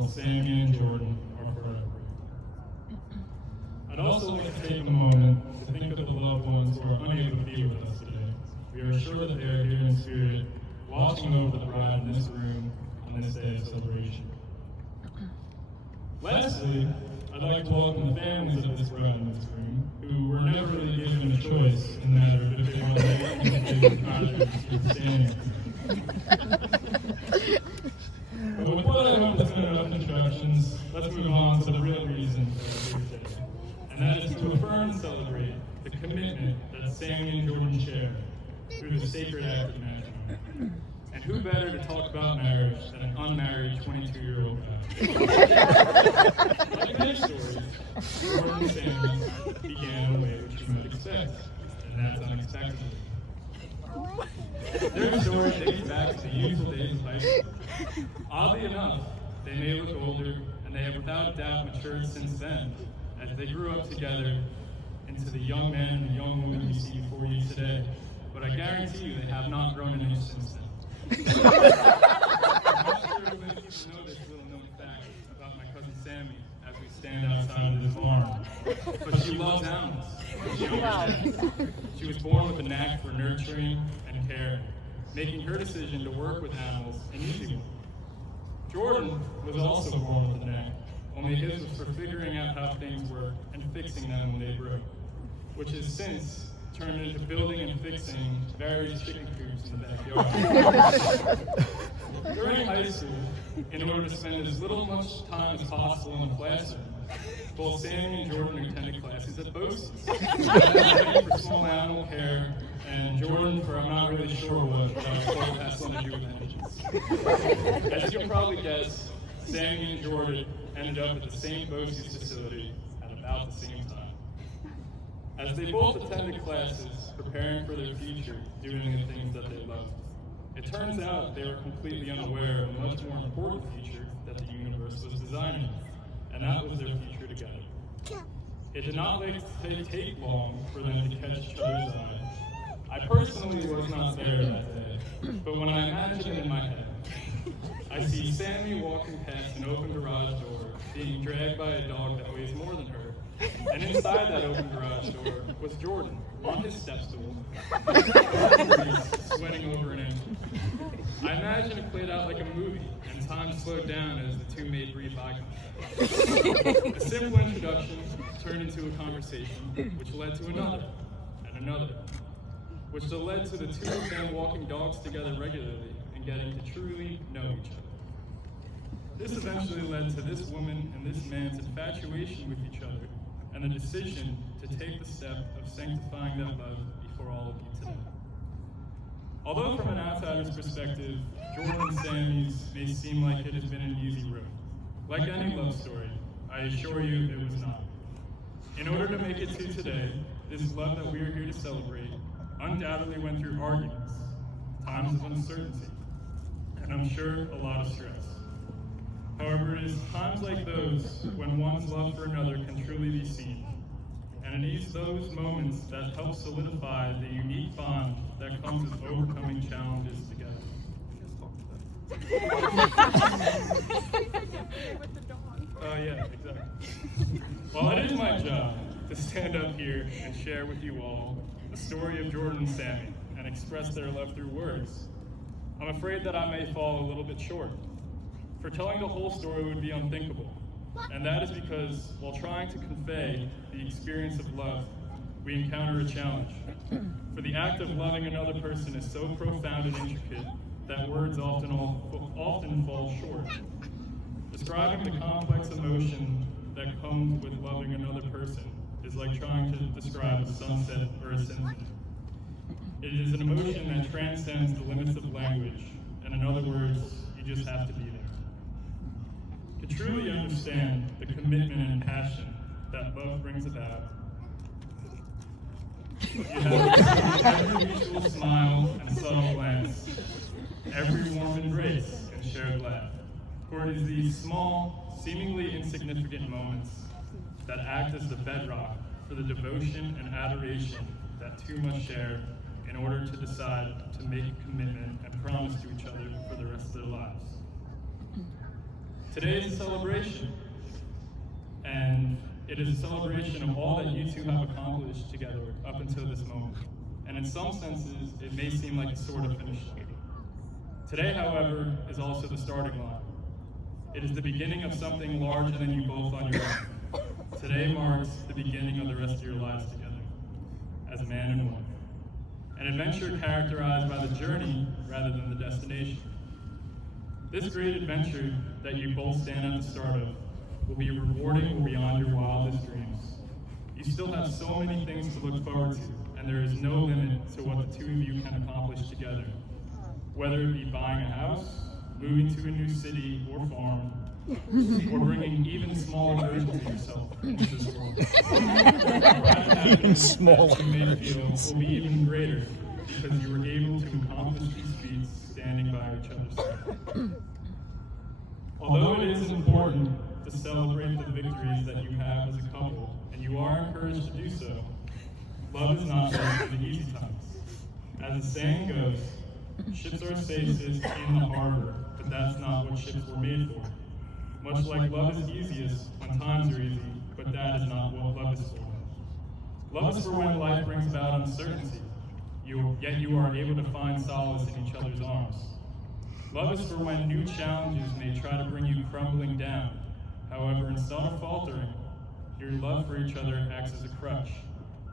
while Sami and Jordan are forever. I'd also like to take a moment to think of the loved ones who are unable to be with us today. We are sure that they are here in spirit, watching over the bride in this room on this day of celebration. Lastly, I'd like to welcome the families of this bride in this room, who were never really given a choice in the matter of if they wanted to contribute to Sami. But with what I hope has been enough introductions, let's move on to the real reason for our today. And that is to affirm and celebrate the commitment that Sami and Jordan share through the sacred act of matrimony. And who better to talk about marriage than an unmarried 22-year-old guy? Like many stories, Jordan and Sami began in a way which you might expect, and that's unexpectedly. Their story dates back to the youthful days of high school. Oddly enough, they may look older, and they have without doubt matured since then, as they grew up together into the young man and the young woman you see before you today. But I guarantee you they have not grown an inch since then. I'm not sure if many people know this little known fact about my cousin Sami as we stand outside of this barn. But she loves animals. She was born with a knack for nurturing and caring, making her decision to work with animals an easy one. Jordan was also born with a knack, only his was for figuring out how things work and fixing them when they broke, which has since turned into building and fixing various chicken coops in the backyard. During high school, in order to spend as much time as possible in the classroom, both Sami and Jordan attended classes at BOCES. Sami for small animal care, and Jordan for I'm not really sure what, but I was told it has something to do with engines. As you can probably guess, Sami and Jordan ended up at the same BOCES facility at about the same time. As they both attended classes, preparing for their future, doing the things that they loved, it turns out they were completely unaware of a much more important future that the universe was designing, and that was their future together. It did not take long for them to catch each other's eye. I personally was not there that day, but when I imagine it in my head, I see Sami walking past an open garage door, being dragged by a dog that weighs more than her, and inside that open garage door was Jordan, on his step stool, sweating over an engine. I imagine it played out like a movie, and time slowed down as the two made brief eye contact. A simple introduction turned into a conversation, which led to another, and another, which led to the two of them walking dogs together regularly and getting to truly know each other. This eventually led to this woman and this man's infatuation with each other, and the decision to take the step of sanctifying that love before all of you today. Although from an outsider's perspective, Jordan and Sami's may seem like it has been an easy road. Like any love story, I assure you it was not. In order to make it to today, this love that we are here to celebrate undoubtedly went through arguments, times of uncertainty, and I'm sure a lot of stress. However, it is times like those when one's love for another can truly be seen. And it is those moments that help solidify the unique bond that comes with overcoming challenges together. Oh yeah, exactly. Well, it is my job to stand up here and share with you all the story of Jordan and Sami and express their love through words. I'm afraid that I may fall a little bit short. For telling the whole story would be unthinkable, and that is because while trying to convey the experience of love, we encounter a challenge. For the act of loving another person is so profound and intricate that words often fall short. Describing the complex emotion that comes with loving another person is like trying to describe a sunset or a symphony. It is an emotion that transcends the limits of language, and in other words, you just have to be there. To truly understand the commitment and passion that love brings about, you have every mutual smile and subtle glance, every warm embrace and shared laugh. For it is these small, seemingly insignificant moments that act as the bedrock for the devotion and adoration that two must share in order to decide to make a commitment and promise to each other for the rest of their lives. Today is a celebration, and it is a celebration of all that you two have accomplished together up until this moment. And in some senses, it may seem like a sort of finish line. Today, however, is also the starting line. It is the beginning of something larger than you both on your own. Today marks the beginning of the rest of your lives together, as man and woman. An adventure characterized by the journey rather than the destination. This great adventure that you both stand at the start of will be rewarding beyond your wildest dreams. You still have so many things to look forward to, and there is no limit to what the two of you can accomplish together. Whether it be buying a house, moving to a new city or farm, or bringing even smaller versions of yourself into this world. Even smaller. You may feel will be even greater because you were able to accomplish these feats standing by each other's side. Although it is important to celebrate the victories that you have as a couple, and you are encouraged to do so, love is not just for the easy times. As the saying goes, ships are safest in the harbor, but that's not what ships were made for. Much like love is easiest when times are easy, but that is not what love is for. Love is for when life brings about uncertainty, yet you are able to find solace in each other's arms. Love is for when new challenges may try to bring you crumbling down. However, instead of faltering, your love for each other acts as a crutch,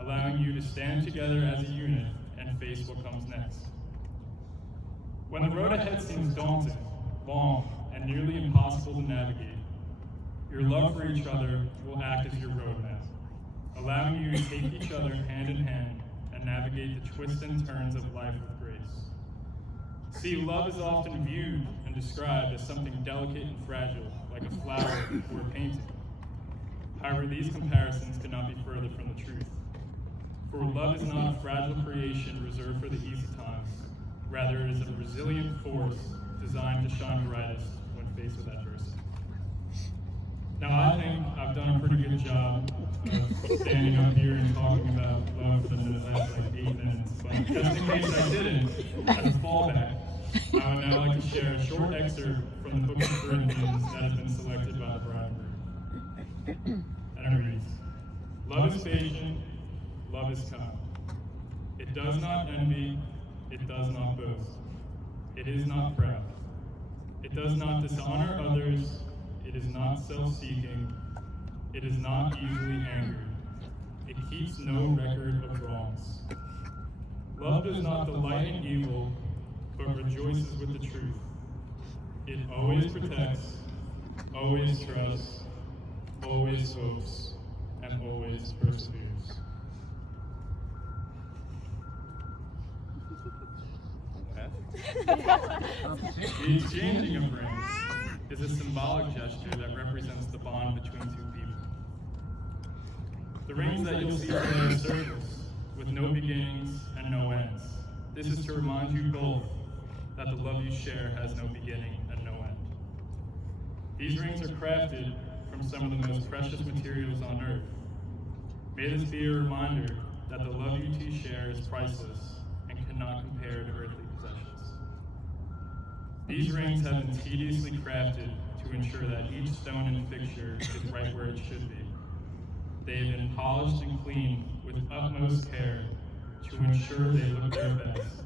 allowing you to stand together as a unit and face what comes next. When the road ahead seems daunting, long, and nearly impossible to navigate, your love for each other will act as your roadmap, allowing you to take each other hand in hand and navigate the twists and turns of life with grace. See, love is often viewed and described as something delicate and fragile, like a flower or a painting. However, these comparisons could not be further from the truth. For love is not a fragile creation reserved for the easy times. Rather, it is a resilient force designed to shine brightest when faced with adversity. Now, I think I've done a pretty good job of standing up here and talking about love for the last 8 minutes, but just in case I didn't, as a fallback, I would now like to share a short excerpt from the Book of Corinthians that has been selected by the bridegroom. And it reads, "Love is patient, love is kind. It does not envy, it does not boast. It is not proud. It does not dishonor others. It is not self-seeking. It is not easily angered. It keeps no record of wrongs. Love does not delight in evil, but rejoices with the truth. It always protects, always trusts, always hopes, and always perseveres." The exchanging of rings is a symbolic gesture that represents the bond between two people. The rings that you'll see today are circles, with no beginnings and no ends. This is to remind you both that the love you share has no beginning and no end. These rings are crafted from some of the most precious materials on earth. May this be a reminder that the love you two share is priceless and cannot compare to earthly possessions. These rings have been tediously crafted to ensure that each stone and fixture is right where it should be. They have been polished and cleaned with utmost care to ensure they look their best.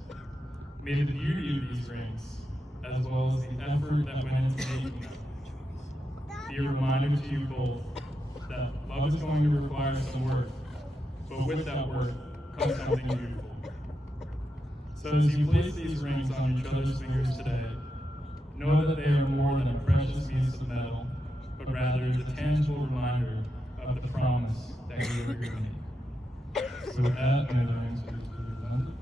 May the beauty of these rings, as well as the effort that went into making them, be a reminder to you both that love is going to require some work, but with that work comes something beautiful. So as you place these rings on each other's fingers today, know that they are more than a precious piece of metal, but rather the tangible reminder of the promise that you are agreeing. So with that, may the rings be presented.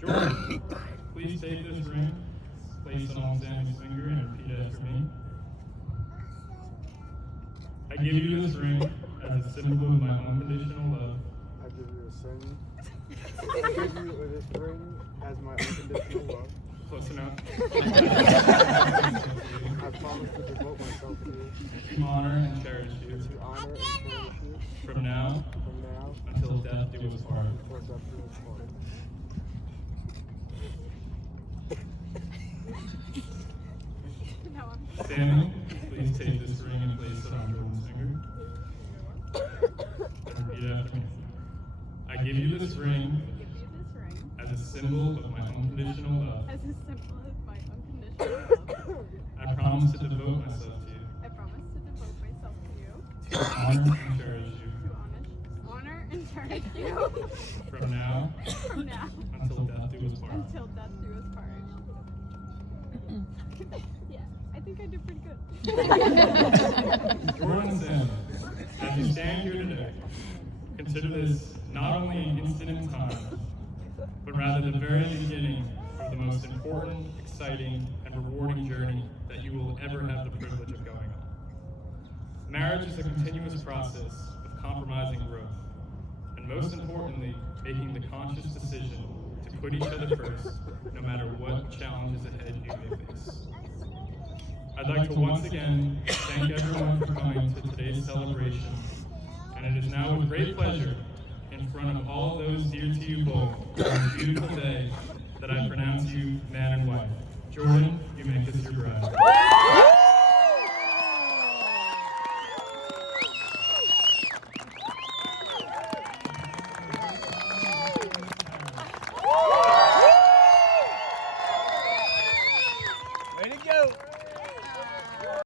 Jordan, please take this ring, place it on Sammy's finger, and repeat after me. I give you this ring as a symbol of my unconditional love. I give you a ring. I give you this ring as my unconditional love. Close enough. I promise to devote myself to you. To honor and cherish you. To honor and cherish you. From now From now until death do us part. until death do us part. Sami, please take this ring and place it on Jordan's finger. And repeat after me. I give you this ring as a symbol of my unconditional love. As a symbol of my unconditional love. I promise to devote myself to you. I promise to devote myself to you. To honor and cherish you. To honor and cherish you. From now From now until death do us part. until death do us part. Yeah, I think I did pretty good. Jordan and Sami, as you stand here today, consider this not only an instant in time, but rather the very beginning of the most important, exciting, and rewarding journey that you will ever have the privilege of going on. Marriage is a continuous process of compromising growth, and most importantly, making the conscious decision to put each other first, no matter what challenges ahead you may face. I'd like to once again thank everyone for coming to today's celebration, and it is now with great pleasure, in front of all those dear to you both, on this beautiful day, that I pronounce you man and wife. Jordan, you make this your bride.